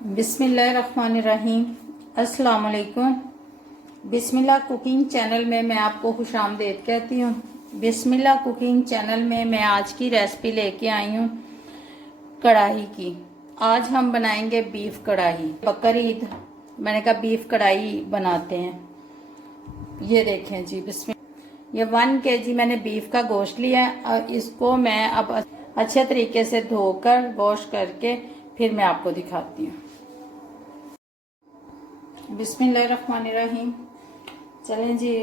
बिस्मिल्लाहिर्रहमानिर्रहीम। अस्सलाम वालेकुम। बिस्मिल्लाह कुकिंग चैनल में मैं आपको खुशामदीद कहती हूँ। बिस्मिल्लाह कुकिंग चैनल में मैं आज की रेसिपी लेके आई हूँ कढ़ाई की। आज हम बनाएंगे बीफ कढ़ाई। बकरीद मैंने कहा बीफ कढ़ाई बनाते हैं। ये देखें जी, बिस्मिल्लाह। ये 1 kg मैंने बीफ का गोश्त लिया है और इसको मैं अब अच्छे तरीके से धोकर वॉश करके फिर मैं आपको दिखाती हूँ। बिस्मिल्लाहिर्रहमानिर्रहीम। चलें जी,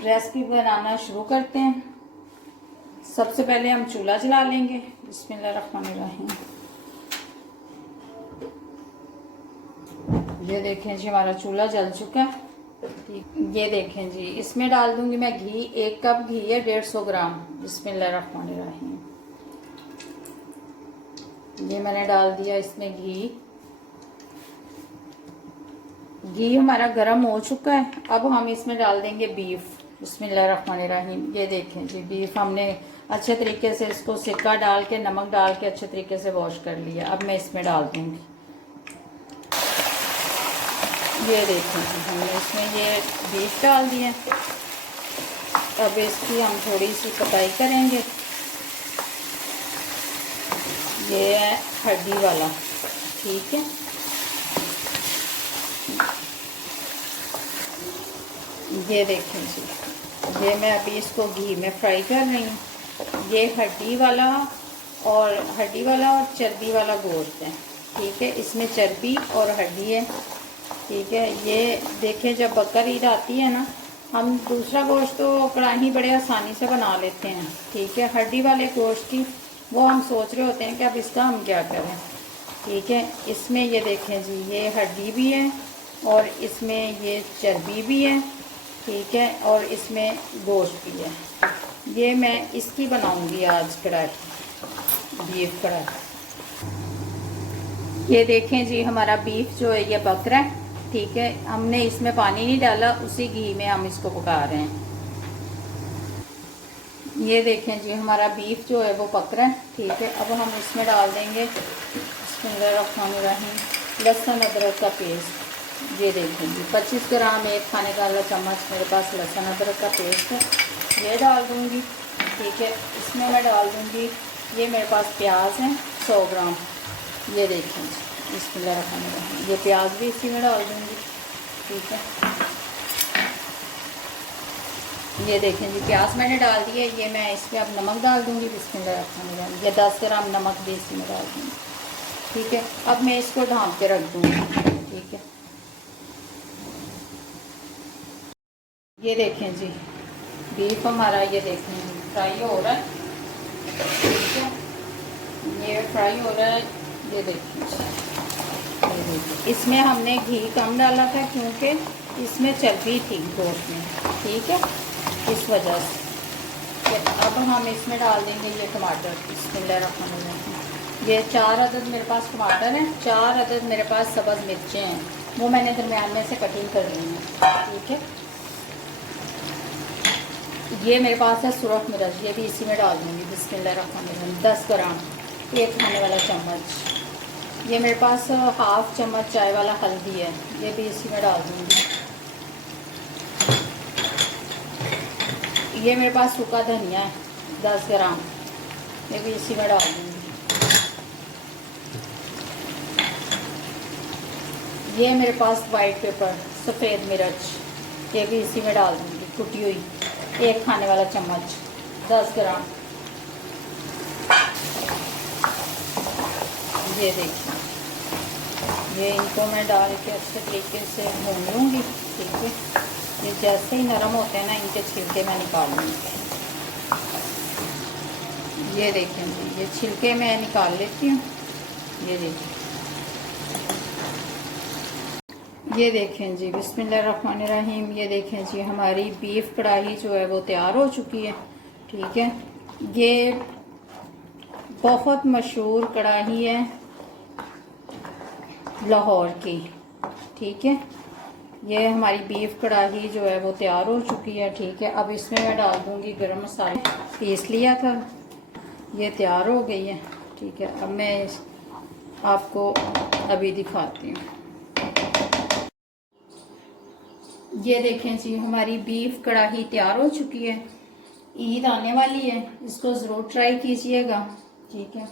रेसिपी बनाना शुरू करते हैं। सबसे पहले हम चूल्हा जला लेंगे। बिस्मिल्लाहिर्रहमानिर्रहीम। ये देखें जी, हमारा चूल्हा जल चुका है। ये देखें जी, इसमें डाल दूंगी मैं घी। 1 कप घी है, 150 ग्राम। बिस्मिल्लाहिर्रहमानिर्रहीम। ये मैंने डाल दिया इसमें घी। घी हमारा गर्म हो चुका है। अब हम इसमें डाल देंगे बीफ। बिस्मिल्लाहिर्रहमानिर्रहीम। ये देखें जी, बीफ हमने अच्छे तरीके से इसको सिरका डाल के, नमक डाल के अच्छे तरीके से वॉश कर लिया। अब मैं इसमें डाल दूंगी। ये देखें जी, हमने इसमें ये बीफ डाल दिया। अब इसकी हम थोड़ी सी कटाई करेंगे। ये है हड्डी वाला, ठीक है। ये देखें जी, ये मैं अभी इसको घी में फ्राई कर रही हूँ। ये हड्डी वाला और चर्बी वाला गोश्त है, ठीक है। इसमें चर्बी और हड्डी है, ठीक है। ये देखें, जब बकरीद आती है ना, हम दूसरा गोश्त तो कढ़ाई बड़े आसानी से बना लेते हैं, ठीक है। हड्डी वाले गोश्त की वो हम सोच रहे होते हैं कि अब इसका हम क्या करें, ठीक है। इसमें ये देखें जी, ये हड्डी भी है और इसमें ये चर्बी भी है, ठीक है। और इसमें गोश्त भी है। ये मैं इसकी बनाऊंगी आज कढ़ाई, बीफ कढ़ाई। ये देखें जी, हमारा बीफ जो है ये पक रहा है, ठीक है। हमने इसमें पानी नहीं डाला, उसी घी में हम इसको पका रहे हैं। ये देखें जी, हमारा बीफ जो है वो पक रहा है, ठीक है। अब हम इसमें डाल देंगे बिस्मिल्लाहिर्रहमानिर्रहीम लहसुन अदरक का पेस्ट। ये देखें जी, 25 ग्राम, 1 खाने का चम्मच मेरे पास लहसुन अदरक का पेस्ट है। ये डाल दूंगी, ठीक है। इसमें मैं डाल दूंगी, ये मेरे पास प्याज है 100 ग्राम। ये देखें जी, बिस्मिल्लाहिर्रहमानिर्रहीम। ये प्याज भी इसी में डाल दूंगी, ठीक है। ये देखें जी, प्याज मैंने डाल दिया। ये मैं इसमें अब नमक डाल दूंगी। बिस्मिल्लाहिर्रहमानिर्रहीम। ये 10 ग्राम नमक भी इसी में डाल दूंगी, ठीक है। अब मैं इसको ढाँप के रख दूंगी, ठीक है। ये देखें जी, बीफ हमारा ये देखें फ्राई हो रहा है, ठीक है। ये फ्राई हो रहा है, ये देखिए। इसमें हमने घी कम डाला था क्योंकि इसमें चर्बी थी गोश्त में, ठीक है, इस वजह से। अब हम इसमें डाल देंगे ये टमाटर। बिस्मिल्लाहिर्रहमानिर्रहीम। ये 4 अदद मेरे पास टमाटर हैं, 4 अदद मेरे पास सब्ज़ मिर्चें हैं, वो मैंने दरमियान में से कटिंग कर ली है, ठीक है। ये मेरे पास है सुरख मिर्च, ये भी इसी में डाल दूँगी। बिस्मिल्लाहिर्रहमानिर्रहीम। 10 ग्राम, 1 खाने वाला चम्मच। ये मेरे पास हाफ चम्मच चाय वाला हल्दी है, ये भी इसी में डाल दूँगी। ये मेरे पास सूखा धनिया है 10 ग्राम, ये भी इसी में डाल दूँगी। ये मेरे पास वाइट पेपर सफ़ेद मिर्च, ये भी इसी में डाल दूँगी, कुटी हुई 1 खाने वाला चम्मच, 10 ग्राम। ये देखिए, ये इनको मैं डाल के अच्छे तरीके से भून लूँगी, ठीक है। ये जैसे ही नरम होते हैं ना, इनके छिलके मैं निकाल लूँगी। ये देखें जी, ये छिलके मैं निकाल लेती हूँ। ये देखिए, ये देखें जी, बिस्मिल्लाहिर्रहमानिर्रहीम। ये देखें जी, हमारी बीफ कढ़ाई जो है वो तैयार हो चुकी है, ठीक है। ये बहुत मशहूर कढ़ाई है लाहौर की, ठीक है। ये हमारी बीफ कढ़ाई जो है वो तैयार हो चुकी है, ठीक है। अब इसमें मैं डाल दूंगी गरम मसाला, पीस लिया था, ये तैयार हो गई है, ठीक है। अब मैं आपको अभी दिखाती हूँ। ये देखें जी, हमारी बीफ कढ़ाई तैयार हो चुकी है। ईद आने वाली है, इसको ज़रूर ट्राई कीजिएगा, ठीक है।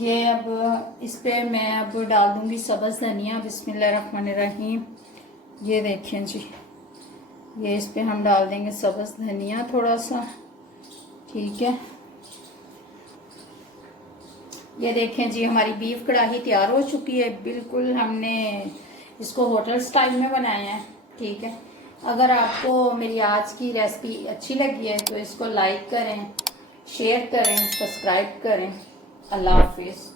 ये अब इस पे मैं अब डाल दूंगी सब्ज़ धनिया, बिस्मिल्लाहिर्रहमानिर्रहीम। ये देखें जी, ये इस पे हम डाल देंगे सब्ज़ धनिया थोड़ा सा, ठीक है। ये देखें जी, हमारी बीफ कढ़ाई तैयार हो चुकी है। बिल्कुल हमने इसको होटल स्टाइल में बनाया है, ठीक है। अगर आपको मेरी आज की रेसिपी अच्छी लगी है तो इसको लाइक करें, शेयर करें, सब्सक्राइब करें। अल्लाह हाफिज़।